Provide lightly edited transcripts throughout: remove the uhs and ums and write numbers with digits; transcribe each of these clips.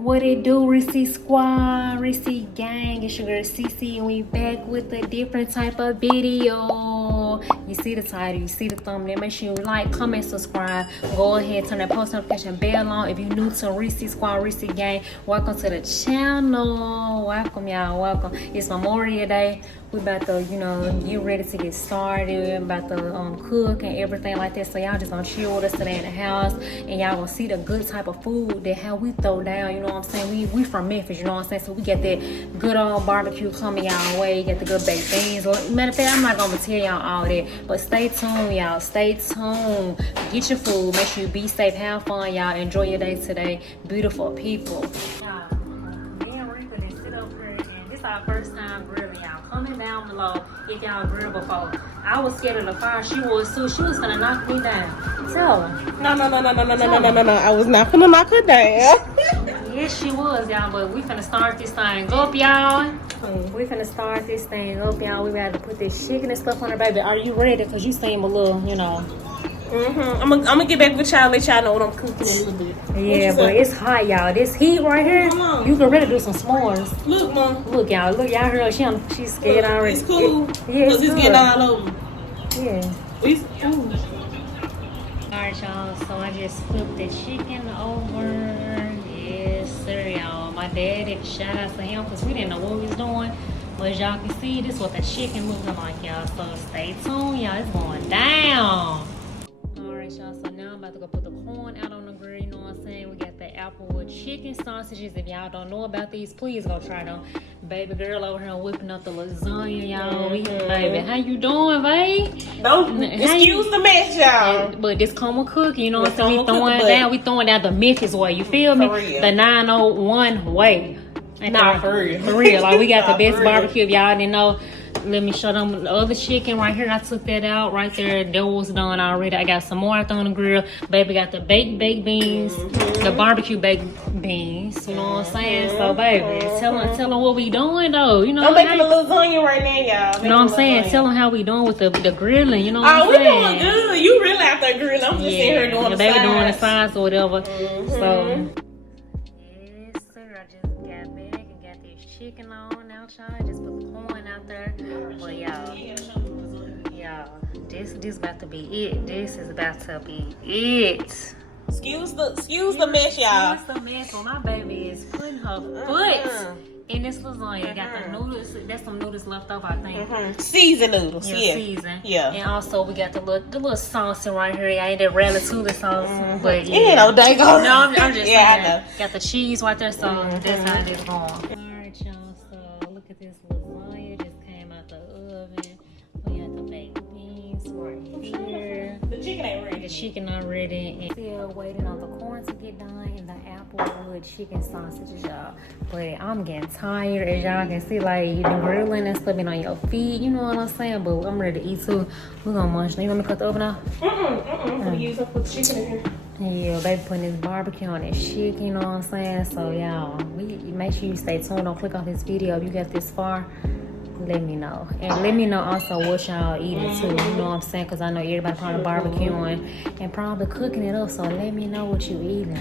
What it do, Receipt Squad, Receipt Gang, it's your girl Cece, and we back with a different type of video. You see the title, you see the thumbnail, make sure you like, comment, subscribe. Go ahead, turn that post notification bell on. If you're new to Receipt Squad, Receipt Gang, welcome to the channel. Welcome, y'all, welcome. It's Memorial Day. We about to, get ready to get started. We're about to cook and everything like that. So y'all just gonna chill with us today in the house, and y'all gonna see the good type of food that how we throw down. You know what I'm saying? We from Memphis. You know what I'm saying? So we get that good old barbecue coming y'all way. Get the good baked beans. Matter of fact, I'm not gonna tell y'all all that, but stay tuned, y'all. Stay tuned. Get your food. Make sure you be safe. Have fun, y'all. Enjoy your day today. Beautiful people. Me and Reka done sit up here, and this our first time grilling, y'all. Comment down below if y'all grilled before. I was scared of the fire. She was too. She was gonna knock me down. Tell her. No. I was not gonna knock her down. Yes, she was, y'all. But we finna start this thing up, y'all. We finna start this thing up, y'all. We gotta put this chicken and stuff on her, baby. Are you ready? Cause you seem a little, I'm gonna get back with y'all, let y'all know what I'm cooking a little bit. Yeah, but it's hot, y'all. This heat right here, you can really do some s'mores. Look, Mom. Look, y'all. Look, y'all heard her. She's scared already. It's cool. It's getting all over. Yeah. It's cool. Alright, y'all. So I just flipped the chicken over. Yes, sir, y'all. My daddy, shout out to him because we didn't know what we was doing. But as y'all can see, this is what the chicken looking like, y'all. So stay tuned, y'all. It's going down. Alright, y'all. So now I'm about to go put the corn out on the grill. You know what I'm saying? We got the Applewood chicken sausages. If y'all don't know about these, please go try them. Baby girl over here whipping up the lasagna, y'all. Baby, how you doing, babe? Don't excuse the mess, y'all. But this come with cooking, you know what I'm saying? We throwing down the Memphis way. You feel me? The 901 way. For real. For real. Like, we got the best barbecue. If y'all didn't know, let me show them the other chicken right here. I took that out right there. That was done already. I got some more out there on the grill. Baby got the baked beans, the barbecue baked beans. You know what I'm saying? So, baby, tell them what we doing, though. You know I'm making the lasagna right now, y'all. You know what I'm saying? Tell them how we doing with the grilling. You know what I'm saying? Oh, we doing good. You really out there grilling. I'm just sitting here doing the baby sides. doing the sides or whatever. So, yes, sir. I just got back and got this chicken on now, child. Just put the corn out there. But y'all, this about to be it. This is about to be it. Excuse the mess, y'all. Excuse the mess. Well, my baby is putting her foot in this lasagna. Got the noodles. That's some noodles left over, I think. Seasoned noodles. Yeah. Seasoned. Yeah. And also we got the little sauce in right here. I ain't that ratatouille sauce, but yeah. You know, they go. No, I'm just saying. I know. Got the cheese right there, so that's how it is going. All right, y'all. So look at this lasagna. Just came out the oven. We got the baked beans right here. The chicken ain't ready. The chicken not ready. And still waiting on the corn to get done and the Applewood chicken sausages, y'all. But I'm getting tired, as y'all can see. Like, you been grilling and stuff been on your feet. You know what I'm saying? But I'm ready to eat too. We're gonna munch. You want me to cut the oven off? I'm gonna use up with the chicken in here. Yeah, baby putting this barbecue on this chicken, you know what I'm saying? So, y'all, make sure you stay tuned. Don't click off this video. If you got this far, let me know. And let me know also what y'all eating too. You know what I'm saying? Because I know everybody probably barbecuing and probably cooking it up. So let me know what you eating.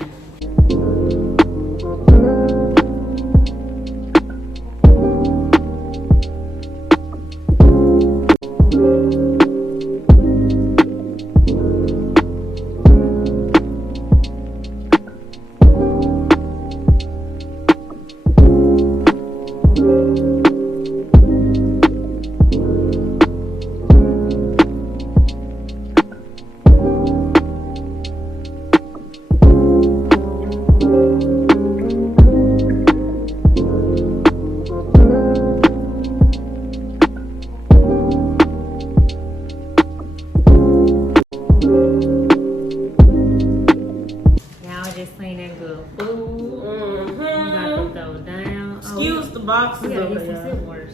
Boxes over there.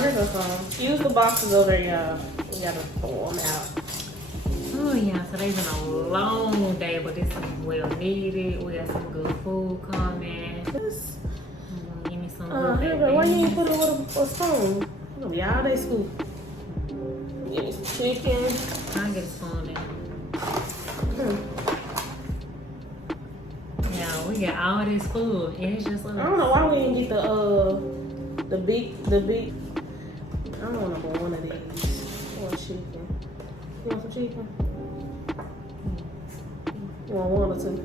Here's a phone. Use the boxes over there, y'all. We gotta throw them out. Oh yeah, today's been a long day, but this is well needed. We got some good food coming. Give me some good why you ain't put it with a spoon? It'll be all day scoop. Give me some chicken. I'll get a spoon in. Yeah, we We got all this food, and it's just. I don't know why we didn't get the big. I don't want to go one of these. I want chicken. You want some chicken? You want one or two?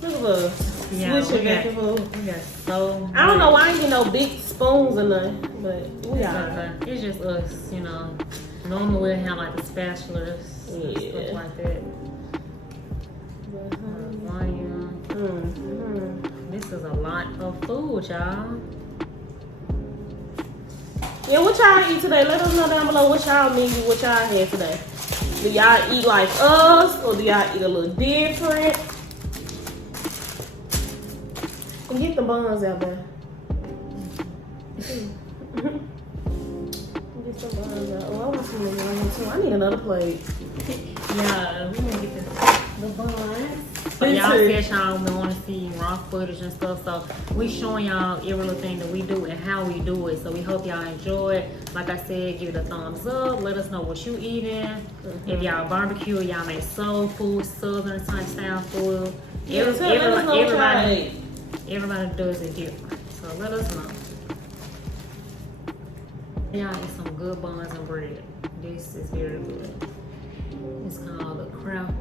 Look at us. Yeah, Switching we back and forth. got so. I don't know why I ain't get no big spoons or nothing, but we are. It's just us, you know. Normally we'll have like the spatulas and stuff like that. This is a lot of food, y'all. Yeah, what y'all eat today? Let us know down below what y'all menu, what y'all had today. Do y'all eat like us, or do y'all eat a little different? And get the buns out there. Get some buns out. Oh, I want some buns too. I need another plate. Yeah, we gonna get the buns. So y'all said y'all want to see raw footage and stuff, so we showing y'all every little thing that we do and how we do it. So we hope y'all enjoy it. Like I said, give it a thumbs up. Let us know what you eating. If y'all barbecue, y'all make soul food, southern type style food. Everybody does it different. So let us know. Y'all eat some good buns and bread. This is very good. It's called the craft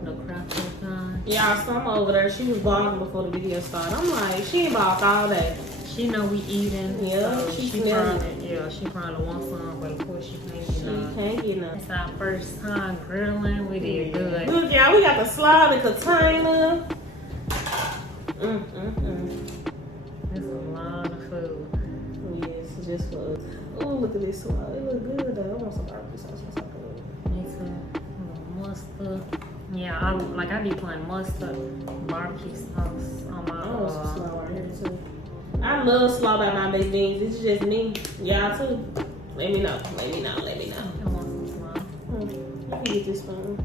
kind. Yeah, some over there, she was balking before the video started. I'm like, she ain't balked all day. She know we eating. Yeah, so she probably wants some, but of course she can't get none. She can't get none. It's our first time grilling. We did good. Look, y'all, we got the slide container. It's a lot of food. Yes, just for us. Oh, look at this slide. It look good though. I want some barbecue sauce on top of it. Me too. Mustard. Yeah, I be putting mustard, barbecue sauce on my. I want some slaw right here too. I love slaw by my baked beans. This is just me. Y'all too. Let me know. I want some slaw. You can get this one.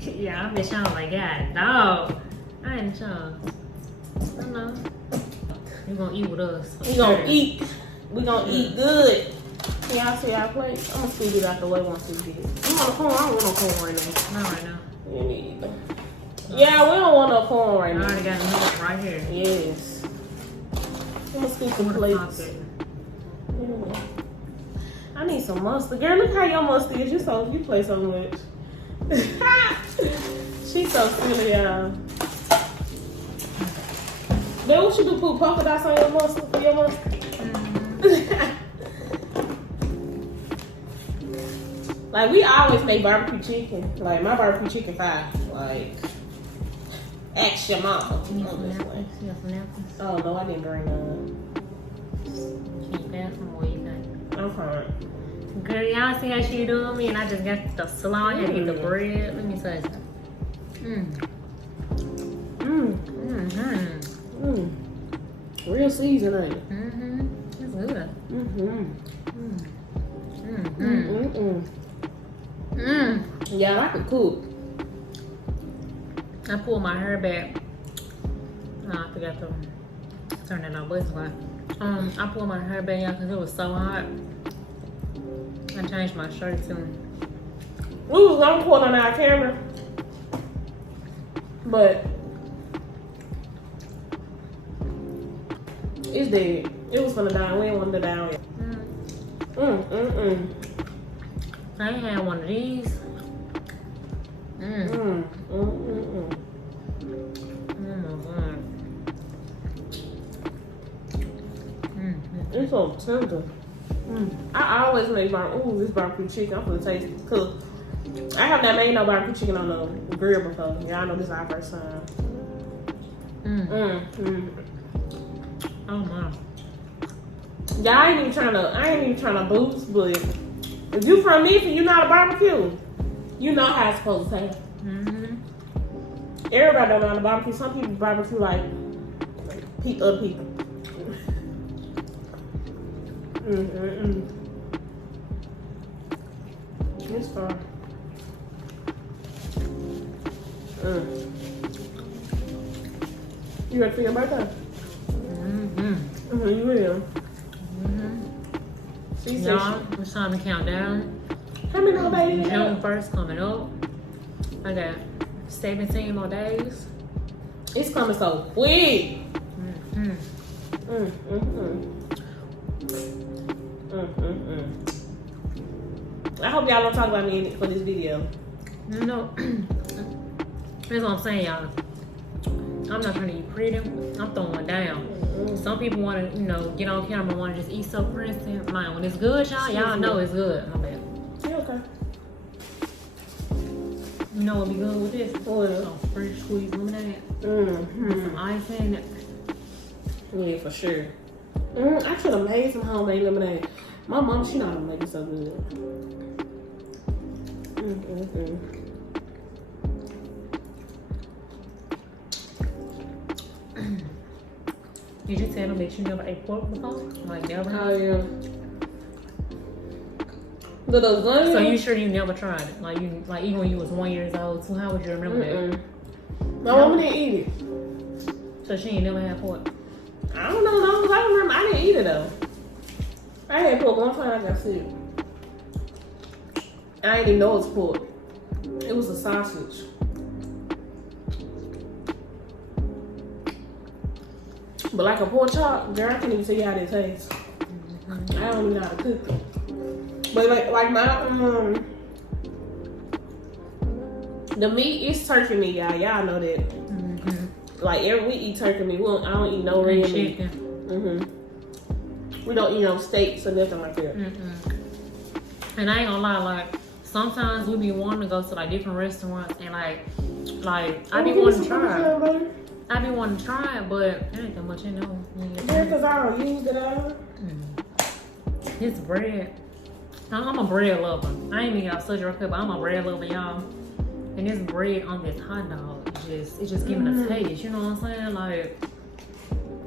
Yeah, I bet y'all like, God, dog. I ain't y'all. I know. You gonna eat with us. We gonna eat. We gonna eat good. Can y'all see our plate? I'm gonna scoop it out the way once we get it. You want a corn? I don't want no corn right now. Not right now. Me neither. Yeah, we don't want no corn right now. I already got enough right here. Yes. I'm gonna scoop some plates. Yeah. I need some mustard. Girl, look how your mustard is. You play so much. She's so silly, y'all. Then what you do, put polka dots on your mustard for your mustard? Like, we always make barbecue chicken. Like, my barbecue chicken fire. Like, ask your mama. Oh, no, I didn't bring none. Can you pass them or you think? I'm fine. Girl, y'all see how she doing me? And I just got the slaw. I had to get the bread. Let me say something. Real season, ain't it? It's good. Yeah, I could cook. I pulled my hair back. Oh, I forgot to turn that on, but it's fine. I pulled my hair back, y'all, because it was so hot. I changed my shirt too. We was gonna put on our camera, but it's dead. It was gonna die. We didn't want it to die. I ain't had one of these. Oh my god. It's so tender. I always make this barbecue chicken. I'm gonna taste it. Cause I have not made no barbecue chicken on the grill before. Y'all know this is our first time. Oh my. Yeah, I ain't even trying to boost, but if you from Memphis, you know how to barbecue. You know how it's supposed to taste. Everybody don't know how to barbecue. Some people barbecue like other people. It's fun. You ready for your birthday? You will. Y'all, it's time to count down. How many more days? June 1st coming up. I got 17 more days. It's coming so quick. I hope y'all don't talk about me for this video. No. That's what I'm saying, y'all. I'm not trying to eat pretty. I'm throwing down. Some people want to, you know, get on camera and want to just eat so pretty. Like, when it's good, y'all know it's good. My bad. Yeah, okay. You know what be good with this? What? Some fresh squeezed lemonade. Some ice in it. Yeah, for sure. I should have made some homemade lemonade. My mom, she know how to make it so good. Did you tell them that you never ate pork before? Like, never? Oh, yeah. The lasagna? So you sure you never tried it? Like, even when you was 1 year old, so how would you remember that? My mama didn't eat it. So she ain't never had pork? I don't know, no, because I remember I didn't eat it though. I had pork one time I got sick. I didn't even know it was pork. It was a sausage. But like a pork chop, girl, I can't even tell you how they taste. I don't even know how to cook them. But like my the meat is turkey meat, y'all. Y'all know that. Like we eat turkey meat. I don't eat no red meat. We don't eat no steaks or nothing like that. And I ain't gonna lie, like sometimes we be wanting to go to like different restaurants and like I be wanting to try it. I be wanting to try it, but it ain't that much in there. Yeah, because I don't use it all. It's bread. I'm a bread lover. I ain't even got such a record, but I'm a bread lover, y'all. And this bread on this hot dog, it's just giving a taste. You know what I'm saying? Like,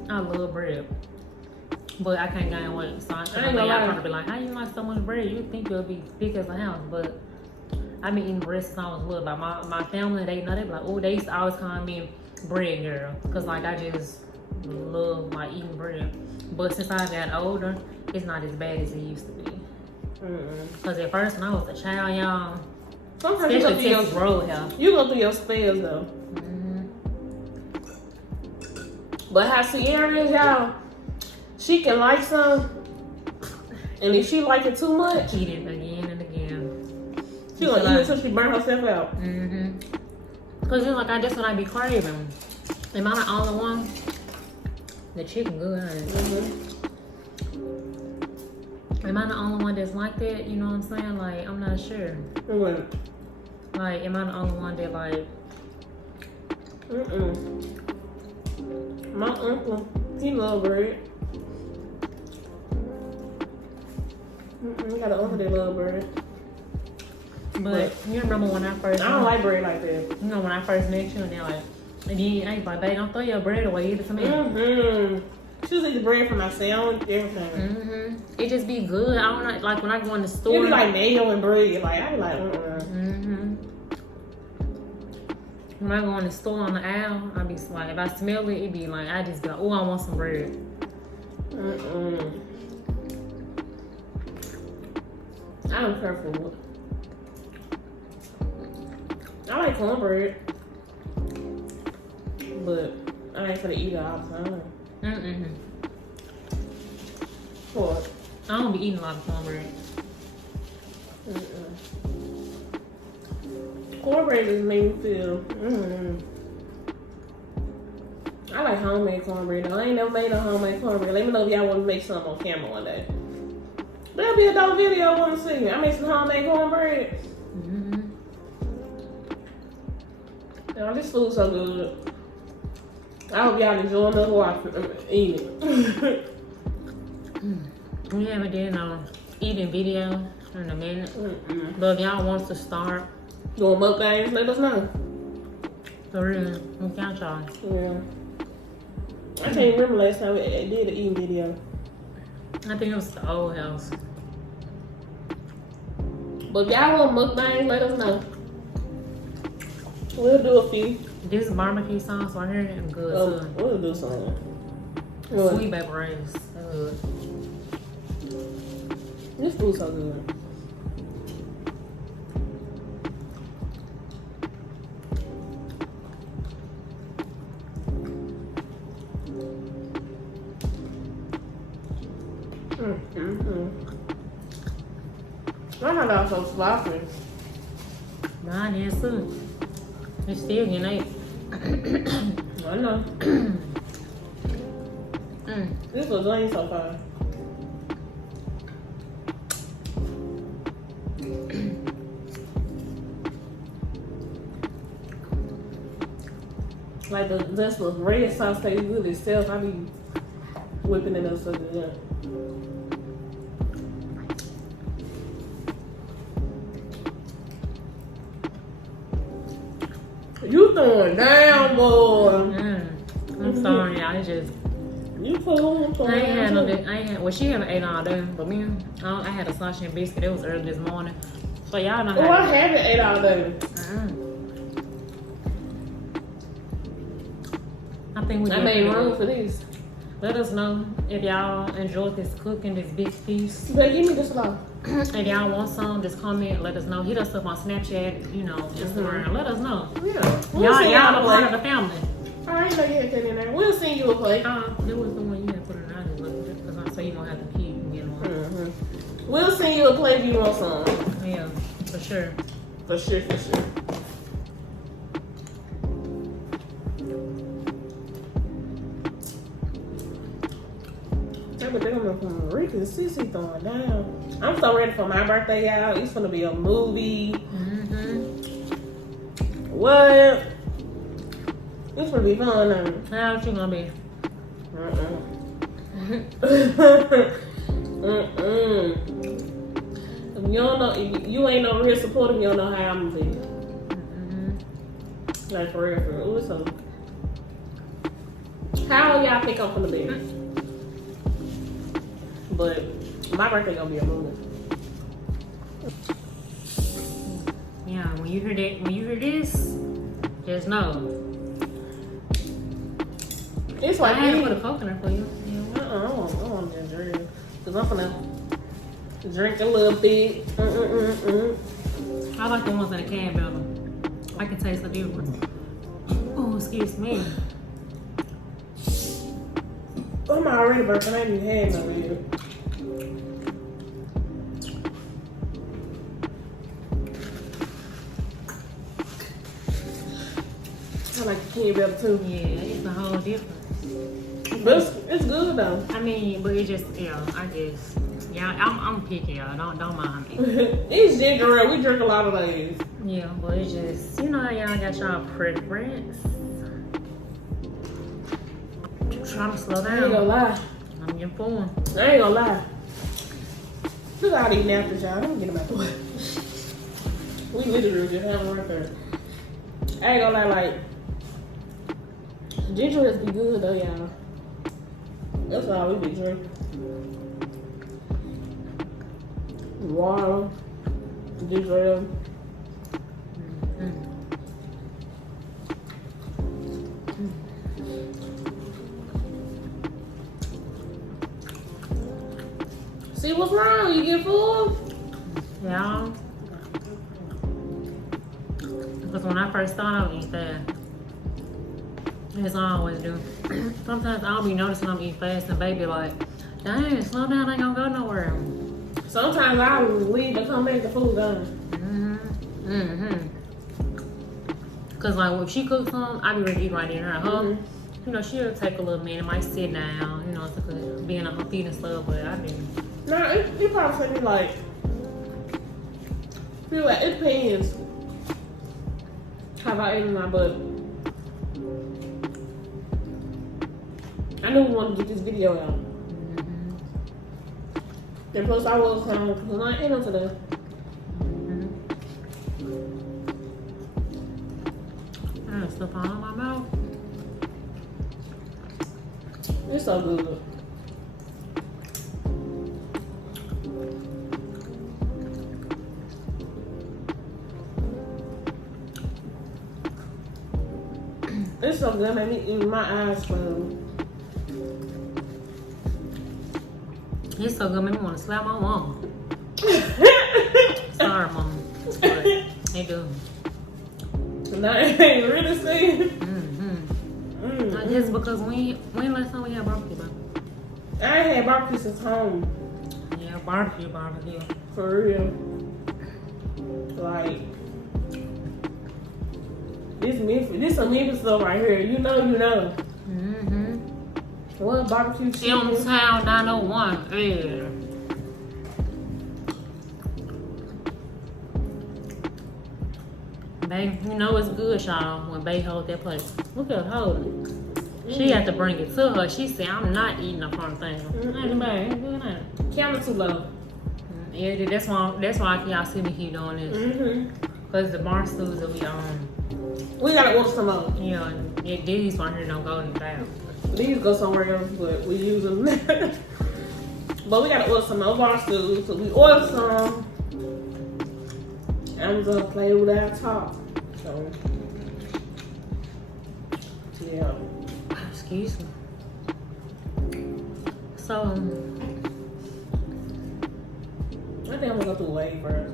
I love bread, but I can't gain weight. So I ain't gonna lie. Y'all probably be like, "How you like so much bread? You think you'll be thick as a house?" But I've been eating bread since I was little. Like my family, they know, they be like, "Oh, they used to always call me bread girl," cause like I just love like eating bread. But since I got older, it's not as bad as it used to be. Cause at first when I was a child, y'all, sometimes especially Texas Roadhouse, you go through your spells though. But how Sierra is, y'all, she can like some, and if she like it too much, eat it again and again. She gonna eat it until she burn herself out. Cause it's like that's what I be craving. Am I the only one? The chicken good, honey. Am I the only one that's like that? You know what I'm saying? Like, I'm not sure. Like, am I the only one that like? My uncle, he love bread. We got an uncle that love bread. But you remember when I first? I don't like bread like that. You know when I first met you and they're like, and then I ain't like, babe, don't throw your bread away either to me. She was eating the bread for myself, everything. It just be good. I don't like when I go in the store. It be like mayo and bread. Like I be like, When I go in the store on the aisle, I be like, if I smell it, it be like, I just be like, oh, I want some bread. I don't care for it. I like cornbread, but I ain't gonna eat it all the time. What? I don't be eating a lot of cornbread. Cornbread just make me feel. I like homemade cornbread though. I ain't never made a homemade cornbread. Let me know if y'all want to make some on camera one day. That'll be a dope video I want to see. I made some homemade cornbread. Y'all, this food's so good. I hope y'all enjoy another watching eating it. We haven't done an eating video in a minute. But if y'all want to start doing mukbangs, let us know. For real, we count y'all. Yeah. I can't remember last time we did an eating video. I think it was the old house. But if y'all want mukbangs, let us know. We'll do a few. This barbecue sauce right here is good too. We'll do some. Sweet baby rays. Good. This food's so good. I thought that was so sloppy. Mine is too. It's still getting ate. I know. This was lame so far. Like the red sauce tastes good itself. I be whipping it up so good. You throwing down, boy. I'm sorry, y'all. It's just You cool. I ain't had no. I ain't had. Well, she haven't ate all day, but me, I had a sausage and biscuit. It was early this morning, so y'all know. Oh, I haven't ate all day. I think we. I made room for this. Let us know if y'all enjoyed this cooking, this big piece. But give me this one. If y'all want some, just comment. Let us know. Hit us up on Snapchat, Instagram. Let us know. Yeah. Y'all a part of the family. I ain't know you had that in there. We'll send you a plate. It was the one you had put in. I just looked at it because I say you don't have to keep getting one. We'll send you a plate if you want some. Yeah, for sure. For sure. But they're gonna from Reka and Cece throwing down. I'm so ready for my birthday, y'all. It's gonna be a movie. What? It's gonna be fun. How you gonna be? If you don't know, if you ain't no real supporter, you don't know how I'm gonna be. Like for real. Ooh, so how y'all think I'm gonna be? But my birthday gonna be a movie. Yeah, when you hear this, just know. It's like I had to put a coconut for you. I don't want to drink. Cause I'm gonna drink a little bit. I like the ones in the can better. I can taste the difference. Oh, excuse me. I'm already burping. I ain't even had no yet. I like the can better too. Yeah, it's a whole difference. But it's good though. I mean, but it just, I guess. Yeah, I'm picky, y'all. Don't mind me. It's ginger ale. We drink a lot of these. Yeah, but it's just, how y'all got y'all preference. Try to slow I ain't gonna down. lie. I'm informed. I ain't gonna lie. Look at all these napkins, y'all. Let me get them out the way. We literally just have them right there. I ain't gonna lie, like, ginger ale be good though, y'all. That's all we be drinking. Water, ginger ale. See what's wrong? You get full? Yeah. Because when I first started, I would eat fast. As I always do. Sometimes I'll be noticing I'm eating fast and baby like, dang, slow down, I ain't gonna go nowhere. Sometimes I leave and come back to food done. Cause like if she cooks something, I be ready to eat right in her. She'll take a little minute, might sit down, to being on her feet and stuff, but I didn't. No, it probably take me like, feel like it depends how I ate in my butt. I knew we wanted to get this video out. And plus I was home because I ate them today. I got stuff all in my mouth. It's so good. It's so good, made me eat my eyes full. It's so good, made me want to slap my mama. Sorry, mama. But they do. And I ain't really saying. I guess because when last time we had barbecue, bro? I ain't had barbecue since home. Yeah, barbecue. For real. Like, this some Memphis stuff right here. You know. Mm-hmm. What barbecue chicken? Town 901. Yeah. Babe, you know it's good, y'all, when Bae hold that place. Look at her holding it. She had to bring it to her. She said, I'm not eating up on thing. Camera too low. Yeah, that's why y'all see me keep doing this. Because the bar stools that we own. We gotta order some more. Yeah, these one here don't go in the town. These go somewhere else, but we use them. But we gotta order some more bar stools. So we order some. Amazon play with our talk. So, yeah. Excuse me. So, I think I'm gonna go through way first.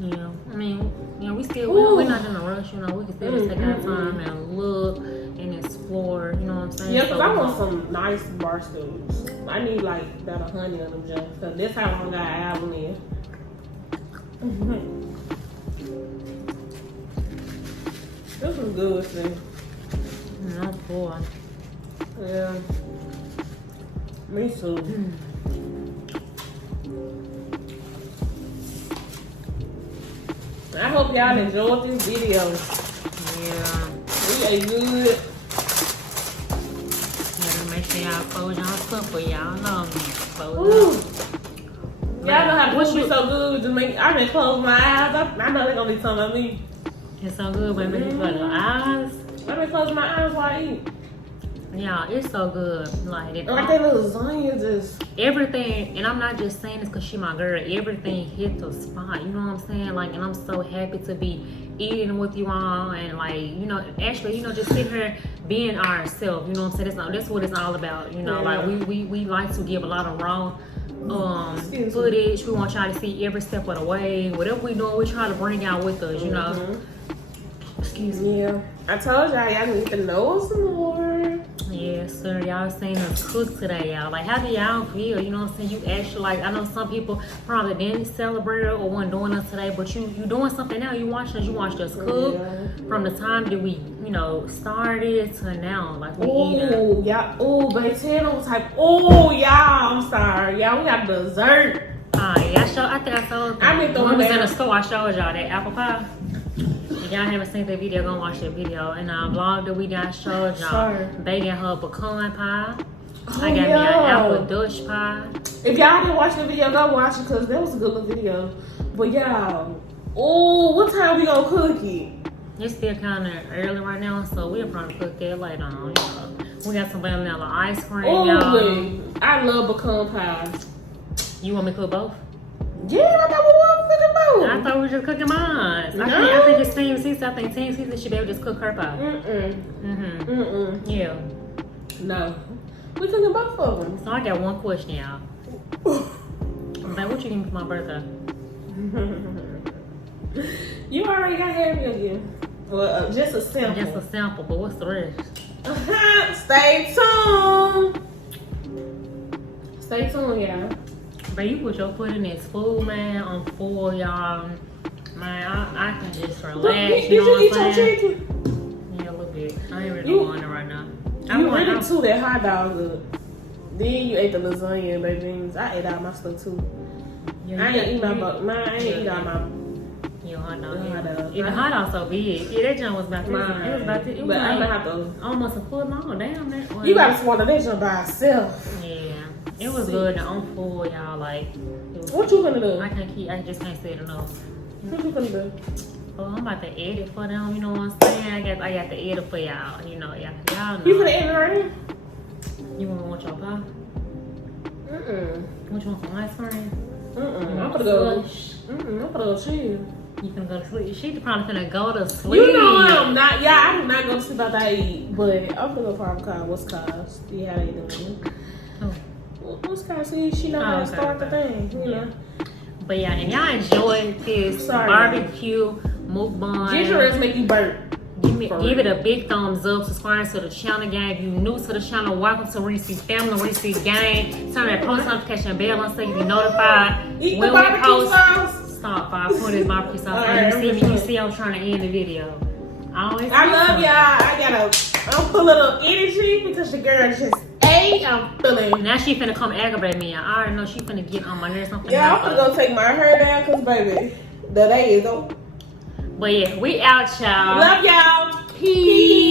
Yeah, I mean, we still, we're not in a rush, we can still just take our time and look and explore, you know what I'm saying? Yeah, because I want some nice bar stools. I need like about 100 of them jumps, because this how long I have them in. This was good, see. Oh boy. Yeah. Me too. I hope y'all enjoyed this video. Yeah. We ate good. Gotta make sure y'all close y'all stuff for y'all know me. Close Y'all know how to be so good to make. I been close my eyes. I know they're gonna be talking about me. It's so good, baby. You got your eyes. I been closing my eyes while I eat. Yeah, it's so good. Like that lasagna just everything, and I'm not just saying this because she my girl. Everything hit the spot. You know what I'm saying? Like, and I'm so happy to be eating with you all, and like, actually, just sitting here being ourselves. You know what I'm saying? That's what it's all about. Like we like to give a lot of raw footage. We want y'all to see every step of the way. Whatever we doing, we try to bring out with us. Excuse me. Yeah, I told y'all need to know some more. Yes, sir. Y'all seen us cook today, y'all. Like, how do y'all feel? You know what I'm saying? You actually, like, I know some people probably didn't celebrate or weren't doing us today, but you doing something now. You watched us cook from the time that we, started to now. Like, we eating. Oh, y'all. Oh, babe, Ted was like, oh, y'all. I'm sorry. Y'all, we got dessert. I think I told you. I been throwing when we was in the store, I showed y'all that apple pie. If y'all haven't seen that video, go watch that video. And our vlog that we got showed y'all. Bae got her pecan pie. I got me an apple Dutch pie. If y'all didn't watch the video, go watch it because that was a good little video. But y'all, what time we gonna cook it? It's still kind of early right now, so we'll probably cook that later on. We got some vanilla ice cream, y'all. I love pecan pie. You want me to cook both? Yeah, I thought we were cooking both. I thought we were just cooking mine. No. I think it's Team Cece. I think Team Cece should be able to just cook her pie. Yeah. No. We cooking both of them. So I got one question, y'all. Like, what you give me for my birthday? You already got happy again. Well, just a sample. Just a sample, but what's the rest? Stay tuned. Stay tuned, y'all. But you put your foot in this food, man. I'm full, y'all. Man, I can just relax. Did you eat your chicken? Yeah, a little bit. I ain't really going there right now. You really too that hot dog good. Then you ate the lasagna and baked beans. I ate all my stuff too. Yeah, I ain't eat all my. Hot dog. Yeah, the hot dog so big. Yeah, that junk was about to. It was about to. It was like almost a foot long. Damn, that. You gotta swallow that junk by itself. Yeah. It was good. I'm full, y'all. Like, what you gonna do? I just can't say it enough. What you gonna do? Oh, I'm about to edit for them. You know what I'm saying? I got to edit for y'all. Y'all know. You gonna edit right here? You want your pie? What you want, some ice cream? I'm gonna go. I'm gonna go chill. You gonna go to sleep? She probably gonna go to sleep. You know I'm not. Yeah, I do not go to sleep after I eat. But I'm gonna go probably call what's called. See how they doing. What's called? See, she know how to start the thing. You know. But yeah, and y'all enjoyed this barbecue mukbang. Ginger is make you burp. Give it a big thumbs up. Subscribe to the channel, gang. If you new to the channel, welcome to Reese Family, Reese Gang. Turn that post notification bell on so you be notified Eat when we post. stop before I put this barbecue sauce. Alright, You see, I'm trying to end the video. I love y'all. I'm full of energy because the girl just ate. I'm feeling. Now she finna come aggravate me. I already know she finna get on my nerves. Yeah, I'm finna go take my hair down because, baby, the day is over. But yeah, we out, y'all. Love y'all. Peace.